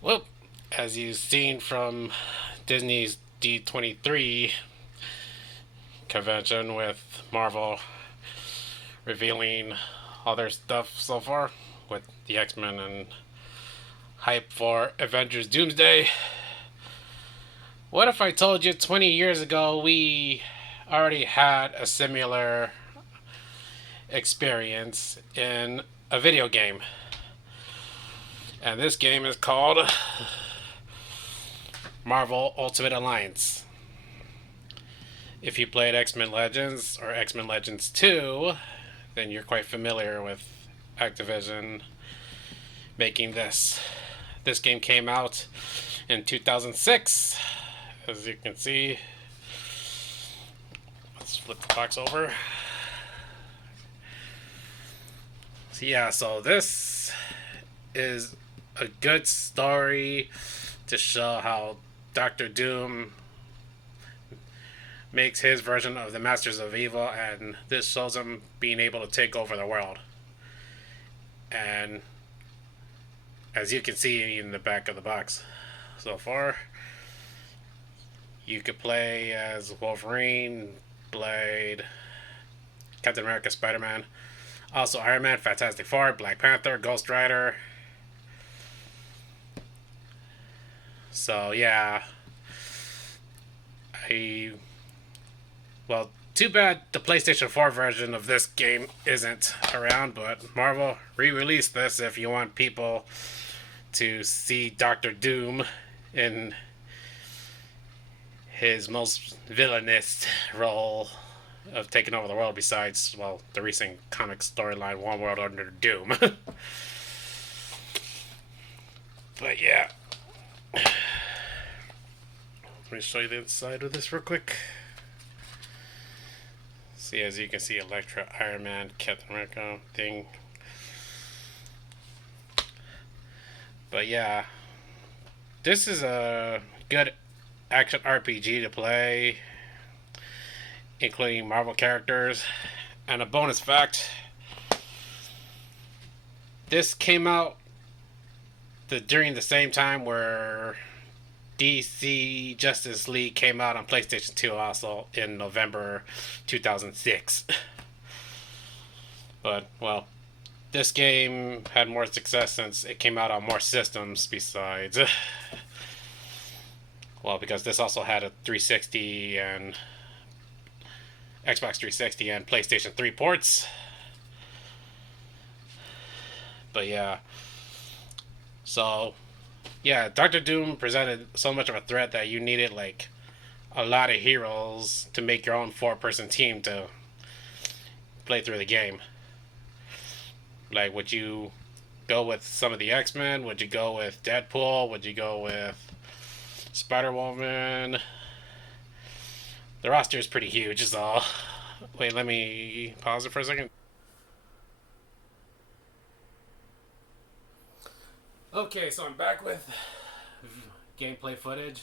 Well, as you've seen from Disney's D23 convention with Marvel revealing all their stuff so far with the X-Men and hype for Avengers Doomsday. What if I told you 20 years ago we already had a similar experience in a video game? And this game is called Marvel Ultimate Alliance. If you played X-Men Legends or X-Men Legends 2, then you're quite familiar with Activision making this. This game came out in 2006, as you can see. Let's flip the box over. So this is a good story to show how Doctor Doom makes his version of the Masters of Evil, and this shows him being able to take over the world. And as you can see in the back of the box so far, you could play as Wolverine, Blade, Captain America, Spider-Man, also Iron Man, Fantastic Four, Black Panther, Ghost Rider. So yeah, I well, too bad the PlayStation 4 version of this game isn't around, but Marvel re-released this if you want people to see Doctor Doom in his most villainous role of taking over the world besides, well, the recent comic storyline One World Under Doom. But yeah, let me show you the inside of this real quick. See, as you can see, Elektra, Iron Man, Captain America thing. But yeah, this is a good action RPG to play, including Marvel characters. And a bonus fact, this came out during the same time where DC Justice League came out on PlayStation 2 also in November 2006. But, well, this game had more success since it came out on more systems besides. Well, because this also had a 360 and Xbox 360 and PlayStation 3 ports. But yeah. So, yeah, Doctor Doom presented so much of a threat that you needed like a lot of heroes to make your own four-person team to play through the game. Like, would you go with some of the X-Men? Would you go with Deadpool? Would you go with Spider-Woman? The roster is pretty huge, is all. Wait, let me pause it for a second. Okay, so I'm back with gameplay footage.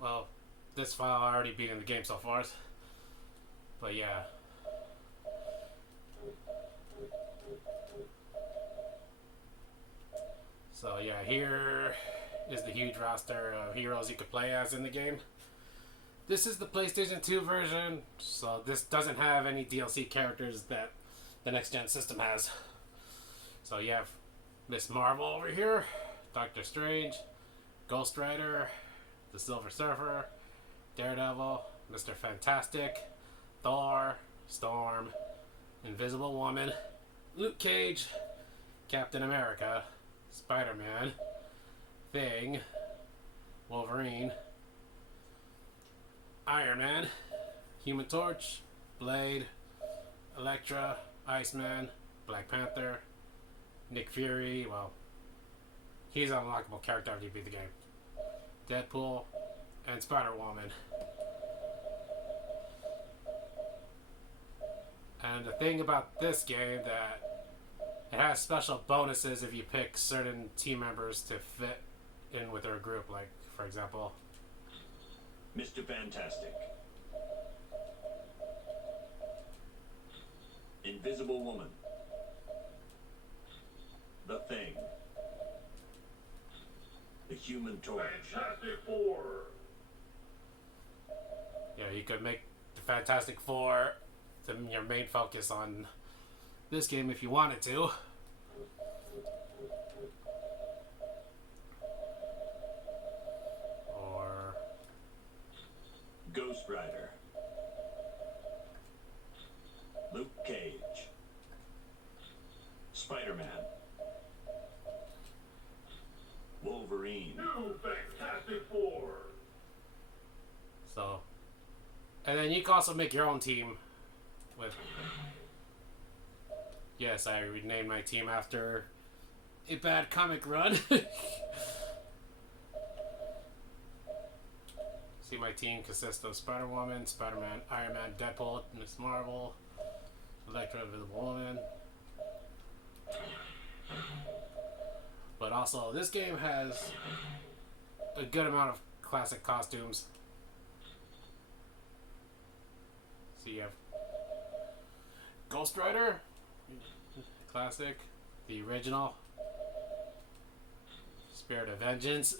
Well, this file I already beat in the game so far. But yeah. So yeah, here is the huge roster of heroes you could play as in the game. This is the PlayStation 2 version, so this doesn't have any DLC characters that the next gen system has. So you have Miss Marvel over here, Doctor Strange, Ghost Rider, the Silver Surfer, Daredevil, Mr. Fantastic, Thor, Storm, Invisible Woman, Luke Cage, Captain America, Spider Man, Thing, Wolverine, Iron Man, Human Torch, Blade, Elektra, Iceman, Black Panther, Nick Fury. Well, he's an unlockable character after you beat the game. Deadpool, and Spider Woman. And the thing about this game that it has special bonuses if you pick certain team members to fit in with their group. Like, for example, Mr. Fantastic, Invisible Woman, The Thing, Human Torch. Fantastic Four. Yeah, you could make the Fantastic Four your main focus on this game if you wanted to. Or Ghost Rider. Luke Cage. Spider-Man. Wolverine. New Fantastic Four. so. And then you can also make your own team with. Yes, I renamed my team after a bad comic run. See, my team consists of Spider-Woman, Spider-Man, Iron Man, Deadpool, Miss Marvel, Elektra, Invisible Woman. But also, this game has a good amount of classic costumes. So you have Ghost Rider, classic, the original, Spirit of Vengeance,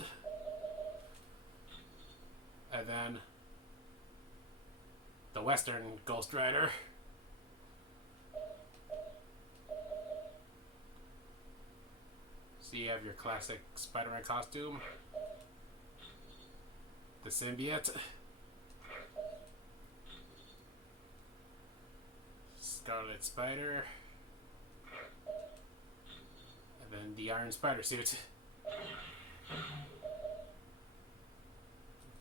and then the Western Ghost Rider. So you have your classic Spider-Man costume, the symbiote, Scarlet Spider, and then the Iron Spider suit.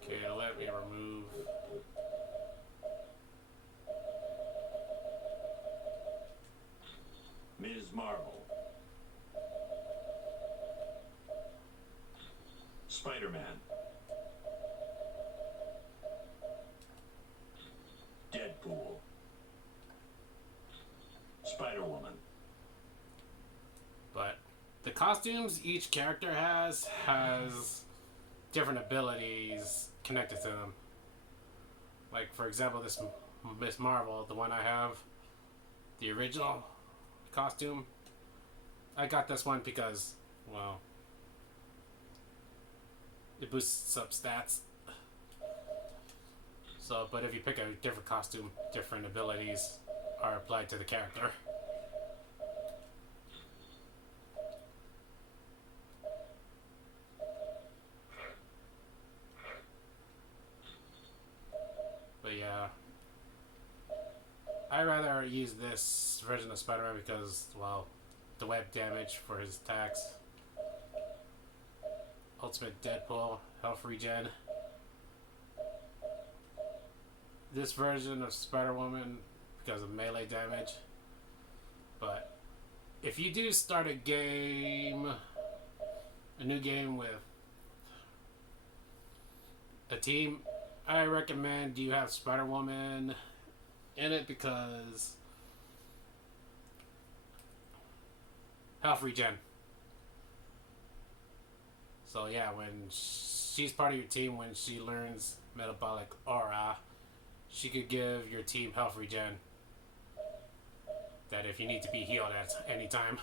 Okay, let me remove. Ms. Marvel. Spider-Man. Deadpool. Spider-Woman. But the costumes each character has different abilities connected to them. Like, for example, this Miss Marvel, the one I have, the original costume. I got this one because, well, it boosts up stats. So, but if you pick a different costume, different abilities are applied to the character. But yeah, I rather use this version of Spider-Man because, well, the web damage for his attacks. Ultimate Deadpool, health regen. This version of Spider-Woman because of melee damage. But if you do start a new game with a team, I recommend you have Spider-Woman in it because health regen. So yeah, when she's part of your team, when she learns Metabolic Aura, she could give your team health regen. That if you need to be healed at any time.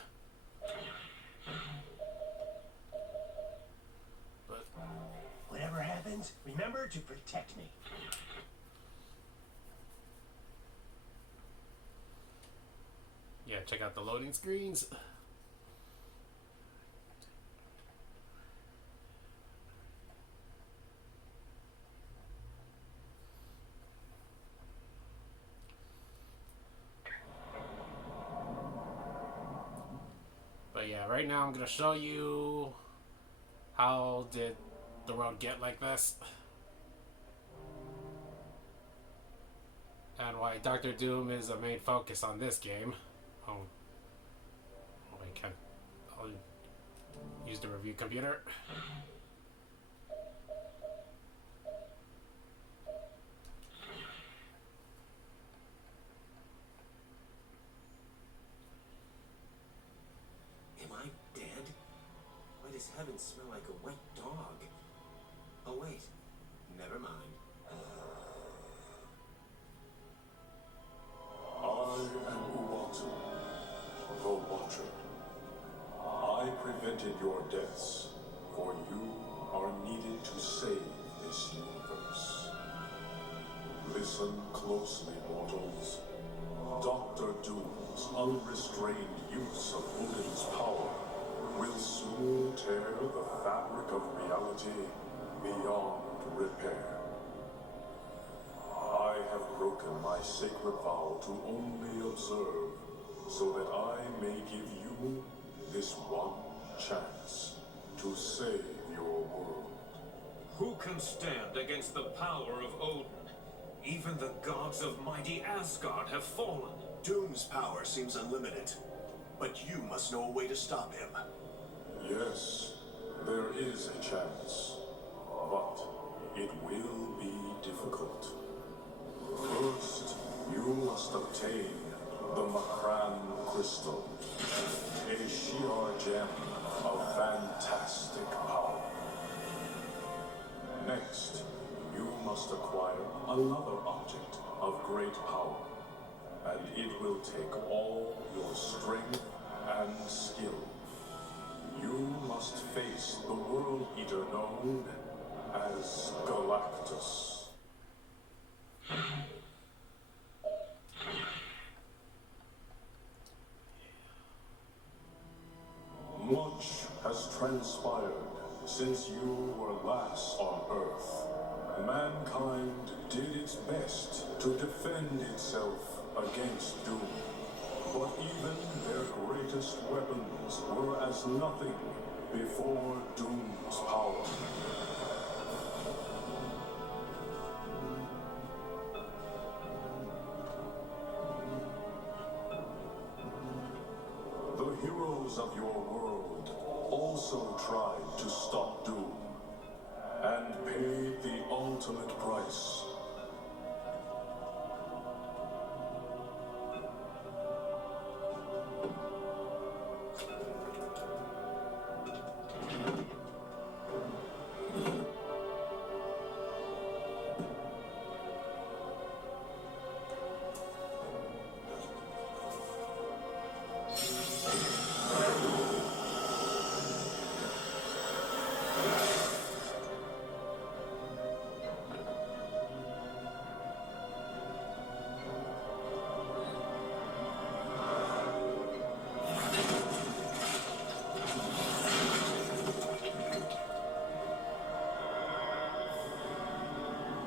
But Whatever happens, remember to protect me. yeah, check out the loading screens. But yeah, right now I'm gonna show you how did the world get like this, and why Doctor Doom is a main focus on this game. Oh, I'll use the review computer. Am I dead? Why does heaven smell like a wet dog? Oh wait, never mind. I am Uatu, the Watcher. I prevented your deaths, for you are needed to save this universe. Listen closely, mortals. Dr. Doom's unrestrained use of Odin's power will soon tear the fabric of reality beyond repair. I have broken my sacred vow to only observe, so that I may give you this one chance to save your world. Who can stand against the power of Odin? Even the gods of mighty Asgard have fallen. Doom's power seems unlimited, but you must know a way to stop him. Yes, there is a chance, but it will be difficult. First, you must obtain the Makran Crystal, a Shi'ar gem of fantastic power. Next, you must acquire another object of great power, and it will take all your strength and skill. You must face the World Eater known as Galactus. Much has transpired since you were last on Earth. Mankind did its best to defend itself against Doom. But even their greatest weapons were as nothing before Doom's power. The heroes of your world also tried to stop Doom and paid the ultimate price.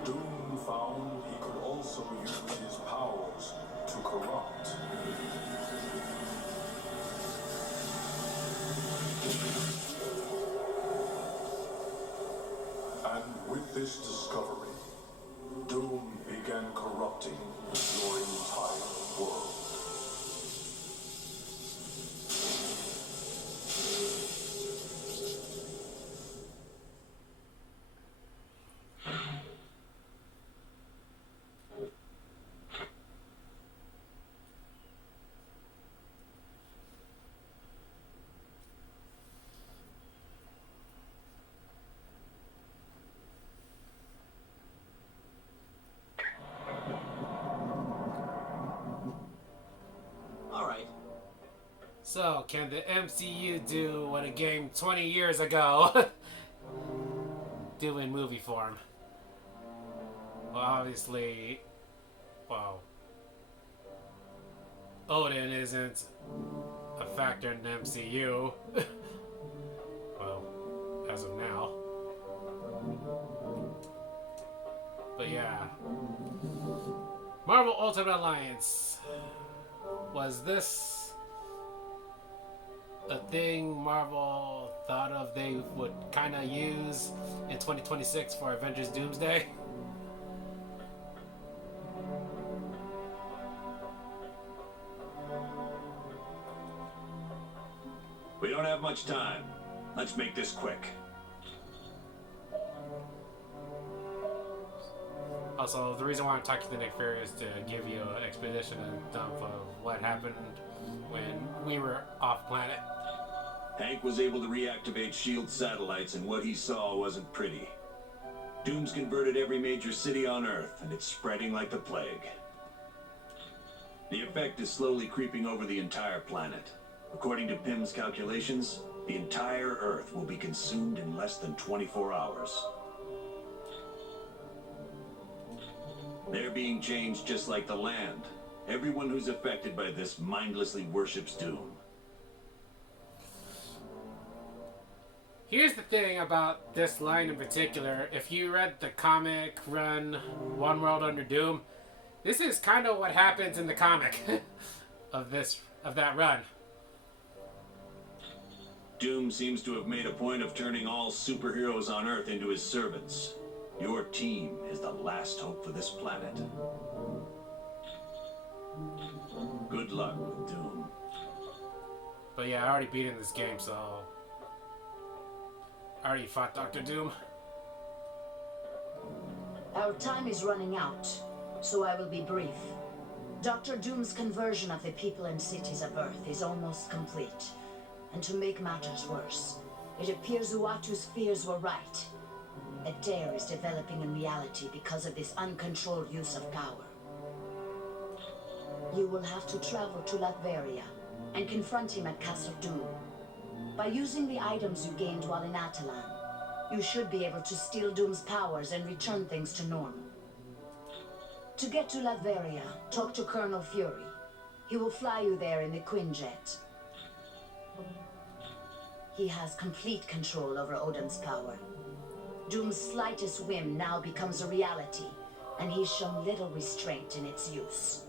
Doom found he could also use his powers to corrupt. And with this discovery, Doom began corrupting your entire world. Alright. So, can the MCU do what a game 20 years ago do in movie form? Well, obviously, well, Odin isn't a factor in the MCU. Well, as of now. But yeah. Marvel Ultimate Alliance. Was this a thing Marvel thought of they would kind of use in 2026 for Avengers Doomsday? We don't have much time. Let's make this quick. Also, the reason why I'm talking to Nick Fury is to give you an expedition and dump of what happened when we were off planet. Hank was able to reactivate S.H.I.E.L.D. satellites, and what he saw wasn't pretty. Doom's converted every major city on Earth, and it's spreading like the plague. The effect is slowly creeping over the entire planet. According to Pym's calculations, The entire Earth will be consumed in less than 24 hours. They're being changed just like the land. Everyone who's affected by this mindlessly worships Doom. Here's the thing about this line in particular. If you read the comic run One World Under Doom, this is kind of what happens in the comic of that run. Doom seems to have made a point of turning all superheroes on Earth into his servants. Your team is the last hope for this planet. Good luck with Doom. But yeah, I already beat in this game, so I already fought Dr. Doom. Our time is running out, so I will be brief. Dr. Doom's conversion of the people and cities of Earth is almost complete. And to make matters worse, it appears Uatu's fears were right. A dare is developing in reality because of this uncontrolled use of power. You will have to travel to Latveria and confront him at Castle Doom. By using the items you gained while in Atalan, you should be able to steal Doom's powers and return things to normal. To get to Latveria, talk to Colonel Fury. He will fly you there in the Quinjet. He has complete control over Odin's power. Doom's slightest whim now becomes a reality, and he's shown little restraint in its use.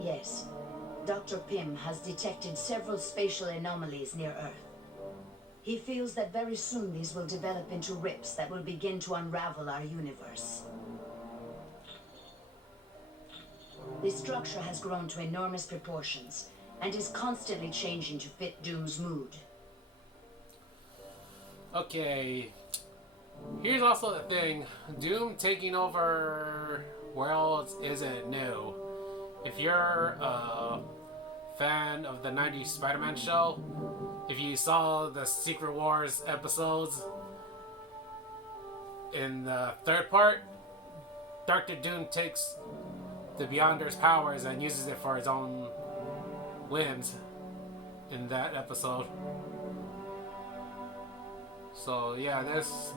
Yes, Dr. Pym has detected several spatial anomalies near Earth. He feels that very soon these will develop into rips that will begin to unravel our universe. This structure has grown to enormous proportions, and is constantly changing to fit Doom's mood. Okay, here's also the thing. Doom taking over worlds isn't new. If you're a fan of the 90s Spider-Man show, if you saw the Secret Wars episodes in the third part, Dr. Doom takes the Beyonder's powers and uses it for his own whims in that episode. So yeah, this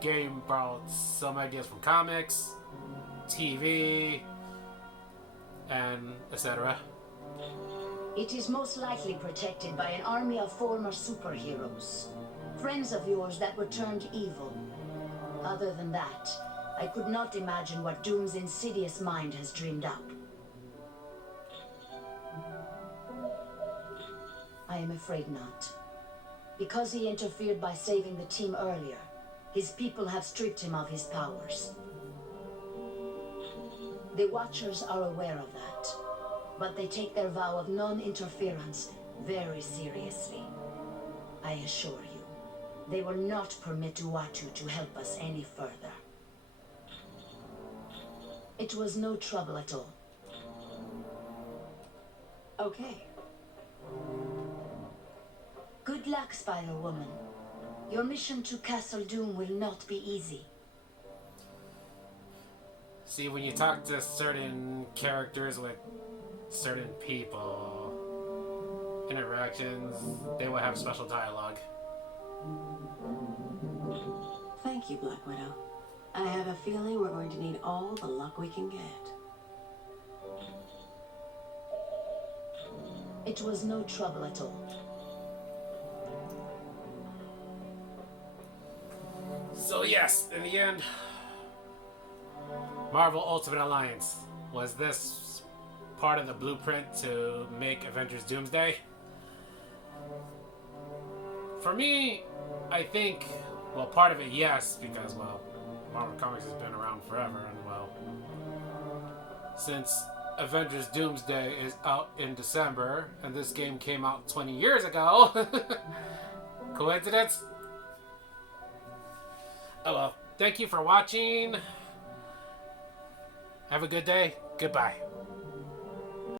game borrowed some ideas from comics, TV, and etc. It is most likely protected by an army of former superheroes. Friends of yours that were turned evil. Other than that, I could not imagine what Doom's insidious mind has dreamed up. I am afraid not. Because he interfered by saving the team earlier, his people have stripped him of his powers. The Watchers are aware of that, but they take their vow of non-interference very seriously. I assure you, they will not permit Uatu to help us any further. It was no trouble at all. Okay. Good luck, Spider-Woman. Your mission to Castle Doom will not be easy. See, when you talk to certain characters with certain people, interactions, they will have special dialogue. Thank you, Black Widow. I have a feeling we're going to need all the luck we can get. It was no trouble at all. So yes, in the end, Marvel Ultimate Alliance, was this part of the blueprint to make Avengers Doomsday? For me, I think, well, part of it, yes, because, well, Marvel Comics has been around forever, and, well, since Avengers Doomsday is out in December, and this game came out 20 years ago, coincidence? Oh well, thank you for watching. Have a good day. Goodbye.